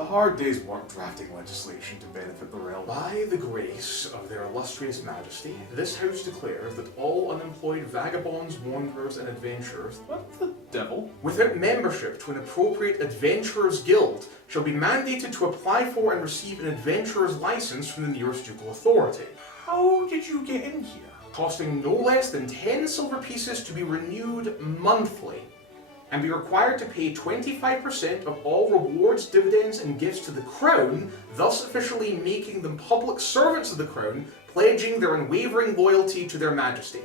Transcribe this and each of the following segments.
a hard day's work drafting legislation to benefit the realm. By the grace of their illustrious majesty, this house declares that all unemployed vagabonds, wanderers, and adventurers, What the devil? without membership to an appropriate adventurers guild, shall be mandated to apply for and receive an adventurer's license from the nearest ducal authority, How did you get in here? costing no less than 10 silver pieces to be renewed monthly, and be required to pay 25% of all rewards, dividends, and gifts to the crown, thus officially making them public servants of the crown, pledging their unwavering loyalty to their majesty.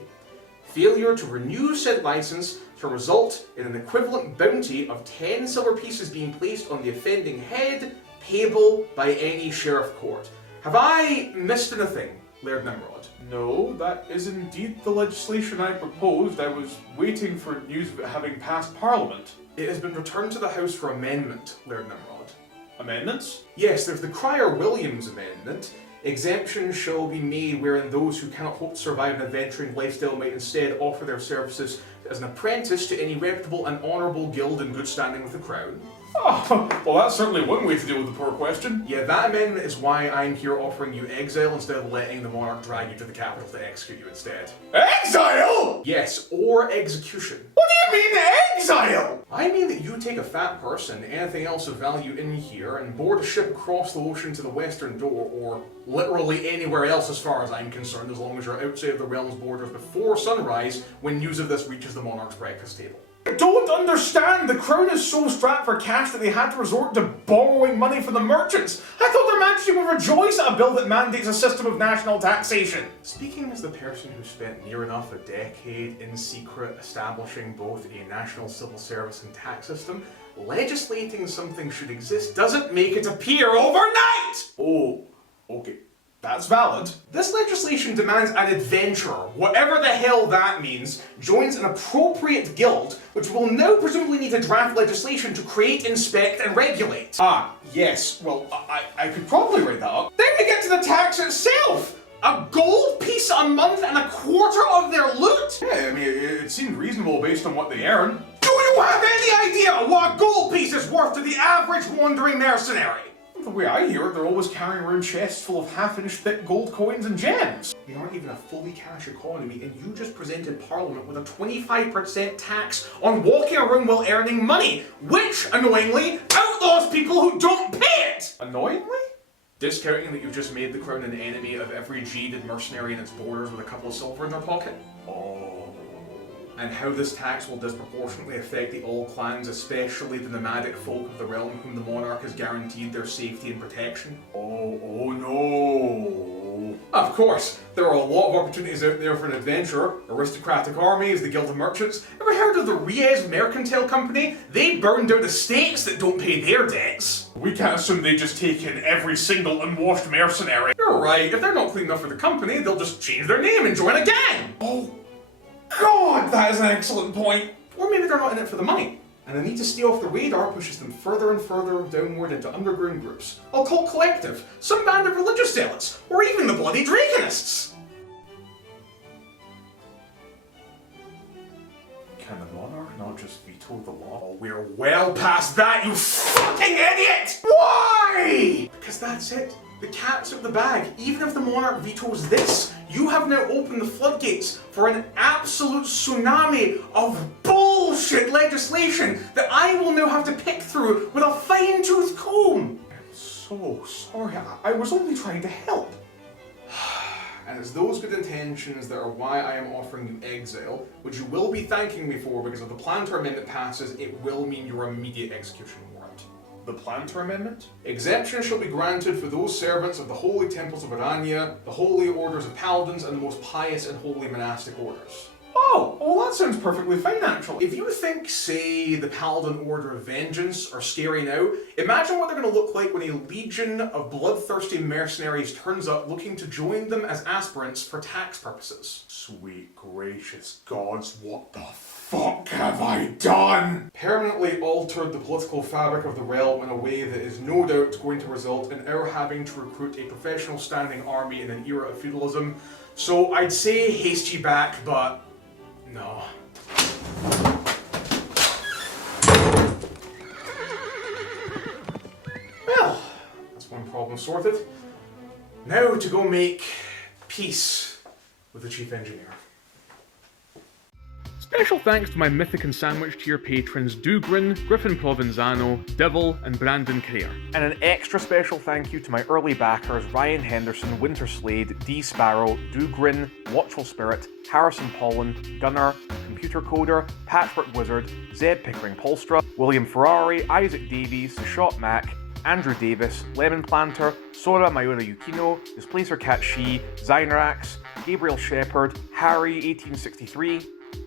Failure to renew said license shall result in an equivalent bounty of 10 silver pieces being placed on the offending head, payable by any sheriff court. Have I missed anything, Laird Nimrod? No, that is indeed the legislation I proposed. I was waiting for news of it having passed Parliament. It has been returned to the House for amendment, Laird Nimrod. Amendments? Yes, there's the Cryer-Williams Amendment. Exemptions shall be made wherein those who cannot hope to survive an adventuring lifestyle might instead offer their services as an apprentice to any reputable and honourable guild in good standing with the Crown. Oh, well, that's certainly one way to deal with the poor question. Yeah, that amendment is why I'm here offering you exile instead of letting the monarch drag you to the capital to execute you instead. Exile? Yes, or execution. What do you mean, exile? I mean that you take a fat person, anything else of value in here, and board a ship across the ocean to the western door, or literally anywhere else as far as I'm concerned, as long as you're outside of the realm's borders before sunrise when news of this reaches the monarch's breakfast table. I don't understand. The crown is so strapped for cash that they had to resort to borrowing money from the merchants. I thought their majesty would rejoice at a bill that mandates a system of national taxation. Speaking as the person who spent near enough a decade in secret establishing both a national civil service and tax system, legislating something should exist doesn't make it appear overnight! Oh, okay. That's valid. This legislation demands an adventurer, whatever the hell that means, joins an appropriate guild, which will now presumably need to draft legislation to create, inspect, and regulate. Ah, yes. Well, I could probably write that up. Then we get to the tax itself! A gold piece a month and a quarter of their loot? Yeah, I mean, it seemed reasonable based on what they earn. Do you have any idea what a gold piece is worth to the average wandering mercenary? The way I hear it, they're always carrying around chests full of half-inch thick gold coins and gems. We aren't even a fully cash economy, and you just presented Parliament with a 25% tax on walking around while earning money, which, annoyingly, outlaws people who don't pay it! Annoyingly? Discounting that you've just made the crown an enemy of every jaded mercenary in its borders with a couple of silver in their pocket? Oh. And how this tax will disproportionately affect the all clans, especially the nomadic folk of the realm whom the monarch has guaranteed their safety and protection. Oh no. Of course, there are a lot of opportunities out there for an adventurer. Aristocratic armies, the Guild of Merchants. Ever heard of the Riez Mercantile Company? They burn down estates that don't pay their debts. We can't assume they just take in every single unwashed mercenary. You're right, if they're not clean enough for the company, they'll just change their name and join a gang! Oh, God, that is an excellent point. Or maybe they're not in it for the money, and the need to stay off the radar pushes them further and further downward into underground groups. I'll call collective, some band of religious zealots, or even the bloody Draconists! Can the monarch not just veto the law? Oh, we're well past that, you fucking idiot! Why? Because that's it. The cat's out of the bag. Even if the monarch vetoes this, you have now opened the floodgates for an absolute tsunami of bullshit legislation that I will now have to pick through with a fine-tooth comb. I'm so sorry. I was only trying to help. And it's those good intentions that are why I am offering you exile, which you will be thanking me for because if the Planter Amendment passes, it will mean your immediate execution warrant. The Planter Amendment? Exemption shall be granted for those servants of the holy temples of Aranya, the holy orders of paladins, and the most pious and holy monastic orders. Oh, well that sounds perfectly fine actually. If you think, say, the Paladin Order of Vengeance are scary now, imagine what they're going to look like when a legion of bloodthirsty mercenaries turns up looking to join them as aspirants for tax purposes. Sweet gracious gods, what the fuck have I done? Permanently altered the political fabric of the realm in a way that is no doubt going to result in our having to recruit a professional standing army in an era of feudalism. So I'd say haste ye back, but no. Well, problem sorted. Now to go make peace with the chief engineer. Special thanks to my Mythic and Sandwich tier patrons Dugrin, Griffin Provenzano, Devil, and Brandon Creer. And an extra special thank you to my early backers Ryan Henderson, Winterslade, D Sparrow, Dugrin, Watchful Spirit, Harrison Pollen, Gunnar, Computer Coder, Patchwork Wizard, Zed Pickering Polstra, William Ferrari, Isaac Davies, Shot Mac, Andrew Davis, Lemon Planter, Sora Mayura Yukino, Displacer Cat Shi, Zynorax, Gabriel Shepherd, Harry 1863,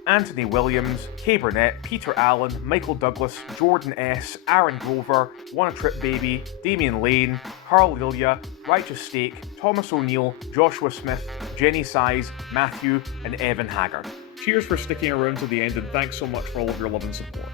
Anthony Williams, Kay Burnett, Peter Allen, Michael Douglas, Jordan S., Aaron Grover, Wanna Trip Baby, Damian Lane, Carl Lilia, Righteous Steak, Thomas O'Neill, Joshua Smith, Jenny Size, Matthew, and Evan Haggard. Cheers for sticking around to the end, and thanks so much for all of your love and support.